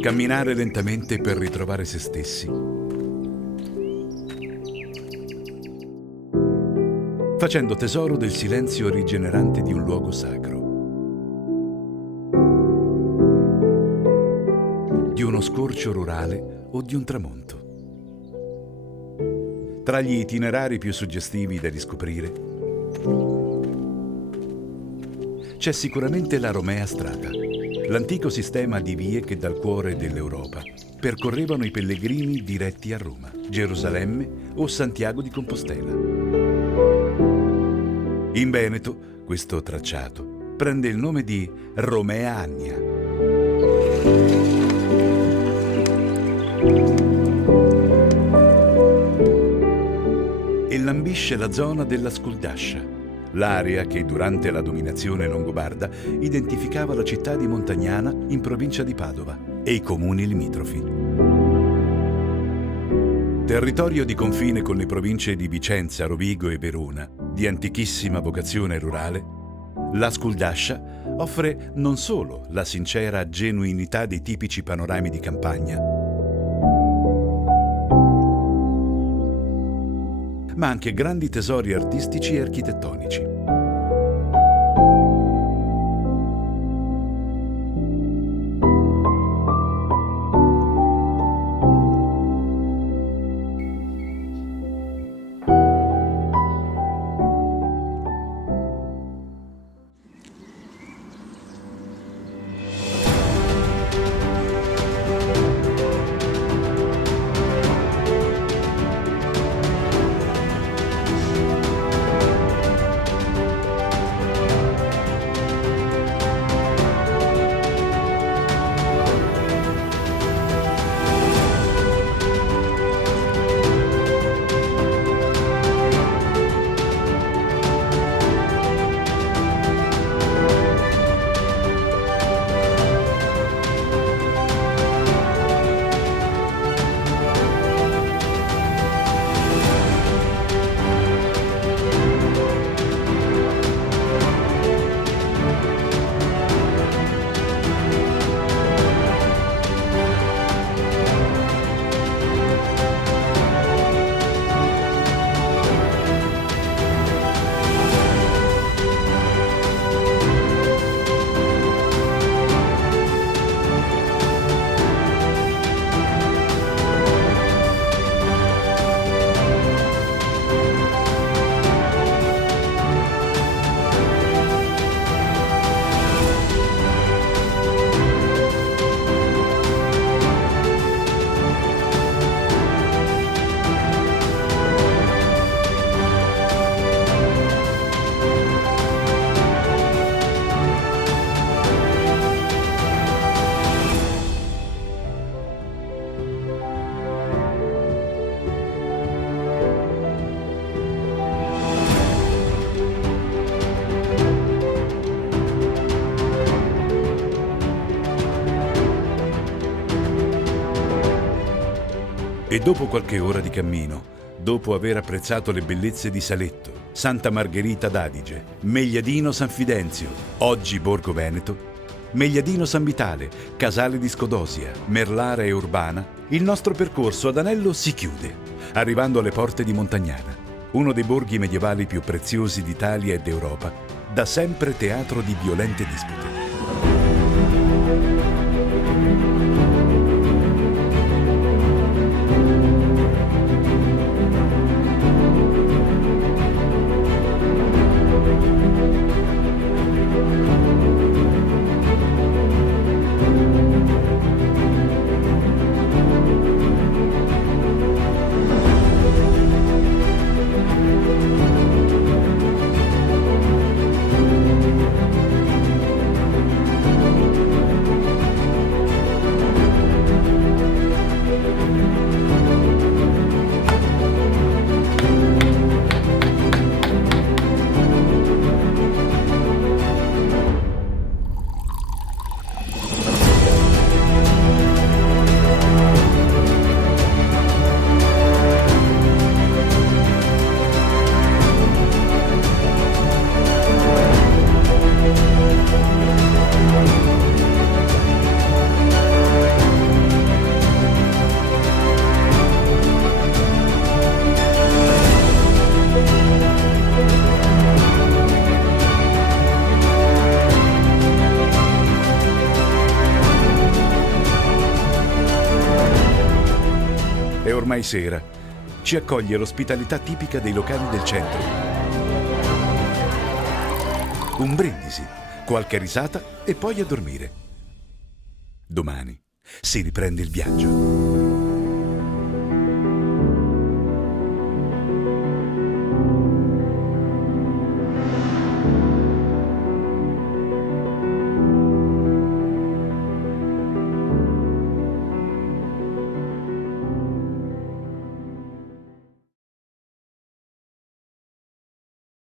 Camminare lentamente per ritrovare se stessi. Facendo tesoro del silenzio rigenerante di un luogo sacro. Di uno scorcio rurale o di un tramonto. Tra gli itinerari più suggestivi da riscoprire c'è sicuramente la Romea Strada, l'antico sistema di vie che dal cuore dell'Europa percorrevano i pellegrini diretti a Roma, Gerusalemme o Santiago di Compostela. In Veneto, questo tracciato prende il nome di Romea Annia. E lambisce la zona della Skuldascia, l'area che durante la dominazione longobarda identificava la città di Montagnana in provincia di Padova e i comuni limitrofi. Territorio di confine con le province di Vicenza, Rovigo e Verona, di antichissima vocazione rurale, la Skuldascia offre non solo la sincera genuinità dei tipici panorami di campagna, ma anche grandi tesori artistici e architettonici. E dopo qualche ora di cammino, dopo aver apprezzato le bellezze di Saletto, Santa Margherita d'Adige, Megliadino San Fidenzio, oggi Borgo Veneto, Megliadino San Vitale, Casale di Scodosia, Merlara e Urbana, il nostro percorso ad anello si chiude, arrivando alle porte di Montagnana, uno dei borghi medievali più preziosi d'Italia e d'Europa, da sempre teatro di violente dispute. ormai sera, ci accoglie l'ospitalità tipica dei locali del centro. Un brindisi, qualche risata e poi a dormire. Domani si riprende il viaggio.